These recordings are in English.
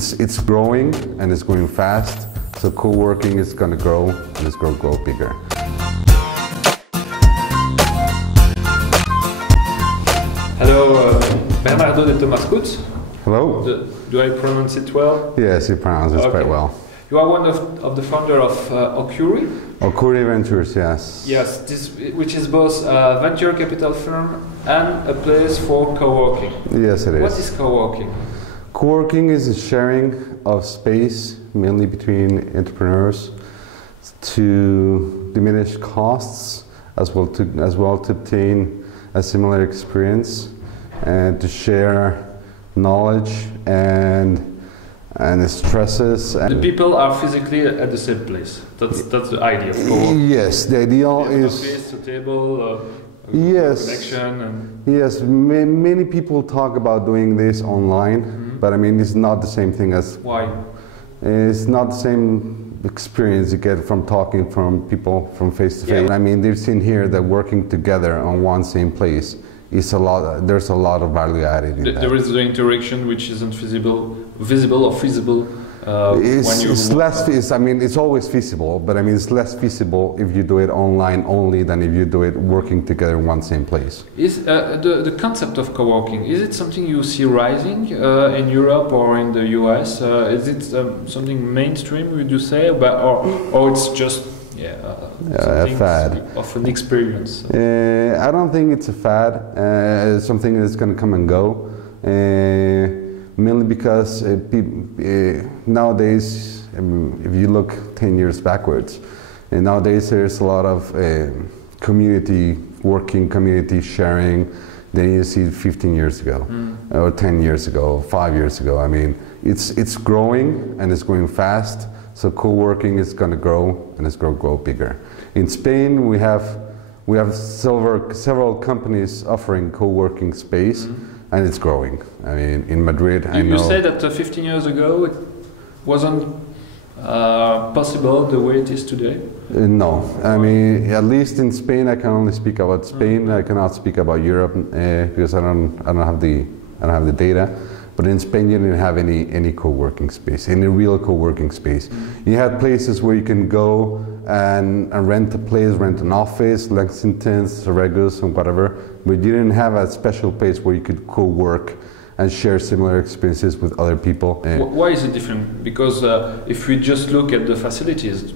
it's growing and it's going fast. So co-working is going to grow and it's going to grow bigger. Hello, Bernardo de Tomas. Hello. Do I pronounce it well? Yes, you pronounce it quite well. You are one of the founder of Okuri? Okuri Ventures, yes. Yes, which is both a venture capital firm and a place for co-working. Yes, it is. What is co-working? Co-working is a sharing of space, mainly between entrepreneurs, to diminish costs, as well to obtain a similar experience, and to share knowledge and the stresses. And the people are physically at the same place. That's the idea of co-working. Yes, the ideal is office, a table, yes, connection, and yes. Many people talk about doing this online, but I mean it's not the same thing as. Why? It's not the same experience you get from talking from people from face to face. I mean, they've seen here that working together on one same place is a lot. There's a lot of value added in that. There is the interaction which isn't visible or feasible. It's less. I mean, it's always feasible, but I mean, it's less feasible if you do it online only than if you do it working together in one same place. Is the concept of co-working, is it something you see rising in Europe or in the US? Is it something mainstream, would you say, or it's just a fad of an experience? I don't think it's a fad. It's something that's going to come and go. Mainly because nowadays, if you look 10 years backwards, and nowadays there's a lot of community working, community sharing than you see 15 years ago, or 10 years ago, 5 years ago. I mean, it's growing and it's growing fast. So co-working is going to grow and it's going to grow bigger. In Spain, we have several companies offering co-working space. And it's growing. I mean, in Madrid, I know. You say that 15 years ago it wasn't possible the way it is today? No, I mean, at least in Spain, I can only speak about Spain. I cannot speak about Europe because I don't have the data. But in Spain, you didn't have any co-working space, any real co-working space. You had places where you can go and rent a place, rent an office, Lexington, Regus, and whatever. But you didn't have a special place where you could co-work and share similar experiences with other people. Why is it different? Because if we just look at the facilities,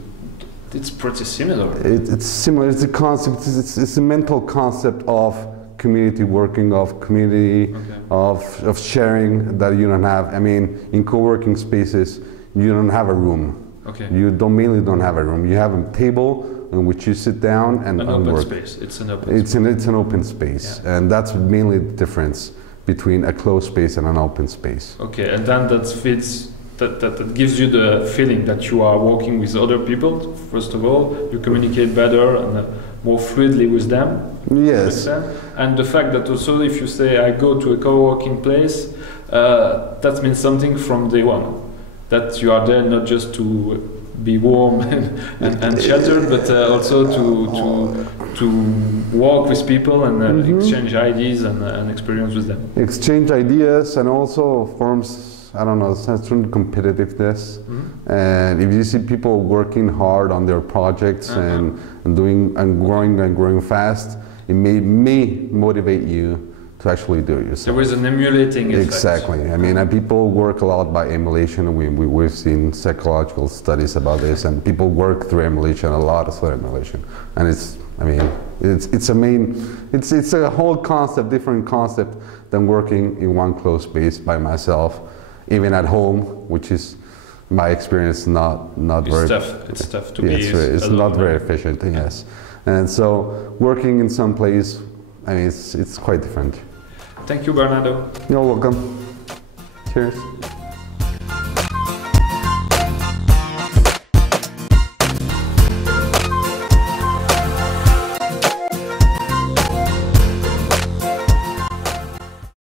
it's pretty similar. It's similar. It's a concept. It's a mental concept of community working, of community, of sharing that you don't have. I mean, in co-working spaces, you don't have a room. You mainly don't have a room. You have a table in which you sit down and open work. Space. It's an open space. It's an open space, and that's mainly the difference between a closed space and an open space. Okay, and then that gives you the feeling that you are working with other people. First of all, you communicate better and more fluidly with them. Yes. And the fact that also if you say I go to a co-working place, that means something from day one. That you are there not just to be warm and sheltered, but also to work with people and exchange ideas and experience with them. Exchange ideas and also forms, I don't know, certain competitiveness. And if you see people working hard on their projects and growing fast, it may motivate you to actually do it yourself. There is an emulating effect. Exactly. I mean, and people work a lot by emulation. We've seen psychological studies about this, and people work through emulation, a lot through emulation. And it's a whole concept, different concept than working in one closed space by myself, even at home, which is my experience not very. It's tough to be. It's not very efficient. Yes, and so working in some place, I mean, it's quite different. Thank you, Bernardo. You're welcome. Cheers.